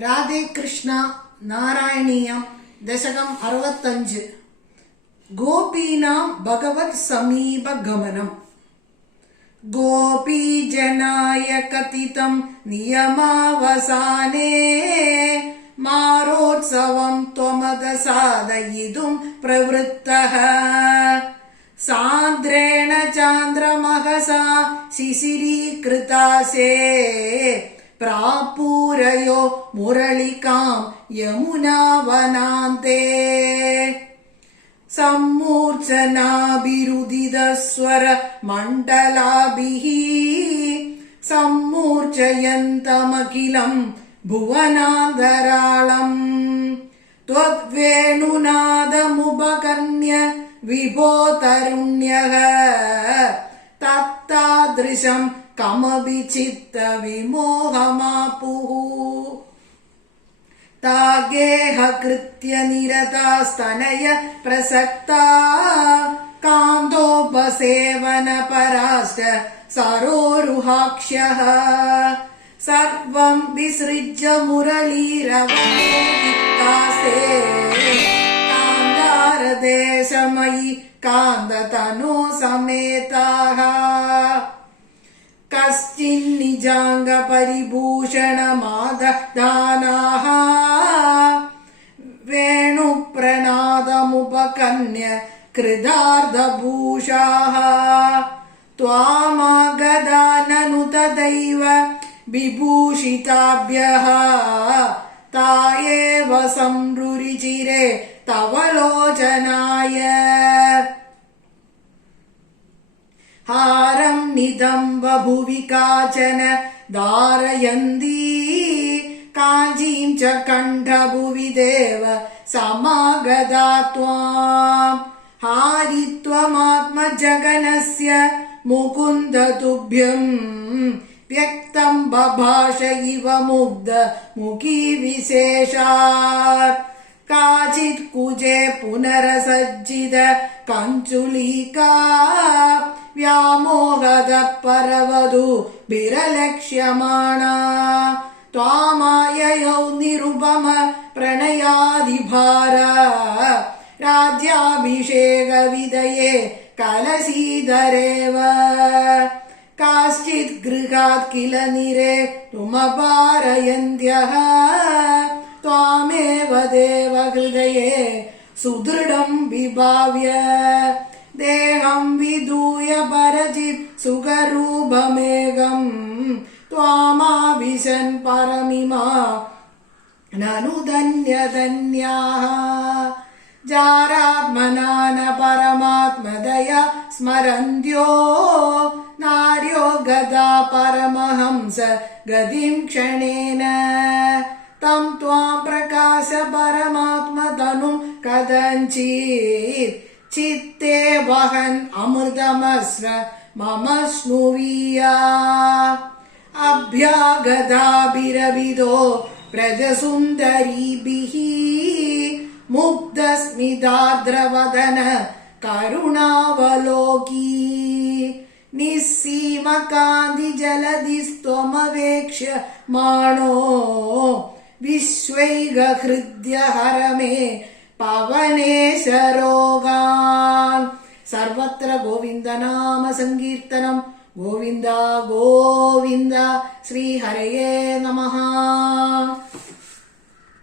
രാധേ കൃഷ്ണ നാരായണീയം ദശകം 65 ഗോപീനാം ഭഗവത് സമീപ ഗമനം. ഗോപീജനായ കഥിതം നിയമാവസാനേ മാരോത്സവം ത്വമദ സാധയിതും പ്രവൃത്തഃ. സാന്ദ്രേണ ചാന്ദ്രമഹസാ ശിശിരീകൃതാസേ പ്രാപൂരയോ മുരളികാം യമുനാവനാന്തേ. സമ്മൂർച്ഛനാഭിരുദിതസ്വര മണ്ഡലാഭിഃ സമ്മൂർച്ഛയന്തമഖിലം ഭുവനാന്തരാളം. ത്വദ്വേണുനാദമുപകർണ്യ വിഭോ തരുണ്യഃ തത്താദൃശം കമപി ചിത്ത വിമോഹമാപുഃ. താഗേഹ കൃത്യ നിരതാസ്തനയ പ്രസക്താ കാന്തോപസേവന പരാശ്ച സരോരുഹാക്ഷ്യഃ. സർവം വിസൃജ്യ മുരളീരവോദിത്താസേ കാന്താരദേശമയി കാന്തതനോ സമേതാഃ. കശ്ചിന്നിജാംഗ പരിഭൂഷണമാദധാനാഃ വേണുപ്രണാദമുപകർണ്യ കൃതാർദ്ധഭൂഷാഃ. ത്വാമാഗതാനനു തദൈവ വിഭൂഷിതാഭ്യഃ ता एव संरुचिरे तव लोचनाय. हारं निदम्ब भुवि काचन धारयन्ती काञ्चीं च कण्ठभुवि देव समागता त्वाम्. हारित्वमात्मजगनस्य मुकुन्द तुभ्यम् व्यक्तं बभाष इव मुग्ध मुखी विशेषात्. काचित् कुजे पुनरसज्जित कञ्चुलीका व्यामोहद परवधू विरलक्ष्यमाणा. त्वामाययौ निरुपम प्रणयादिभार राज्याभिषेक विदये कलसीधरेव. काश्चित् गृहात् किल निरे तुमपारयन्त्यः त्वामेव देव हृदये सुदृढं विभाव्य. देहं विधूय परचित् सुखरूपमेघम् त्वामाविशन् परमिमा ननु धन्यधन्याः. जारात्मना न परमात्मदया स्मरन्त्यो नार्यो गदा परमहंस गतिं क्षणेन. तं त्वां प्रकाश परमात्मतनुं कथञ्चित् चित्ते वहन् अमृतमस्र मम स्नुवीया. अभ्यागताभिरभिदो व्रजसुन्दरीभिः मुग्धस्मितार्द्रवदन करुणावलोकी. निस्सीमकान्ति जलधिस्त्वमवेक्ष्य माणो विश्वैकहृद्य हर मे पवनेश रोगान्. सर्वत्र गोविन्द नाम संकीर्तनं. गोविन्द गोविन्द. श्रीहरये नमः.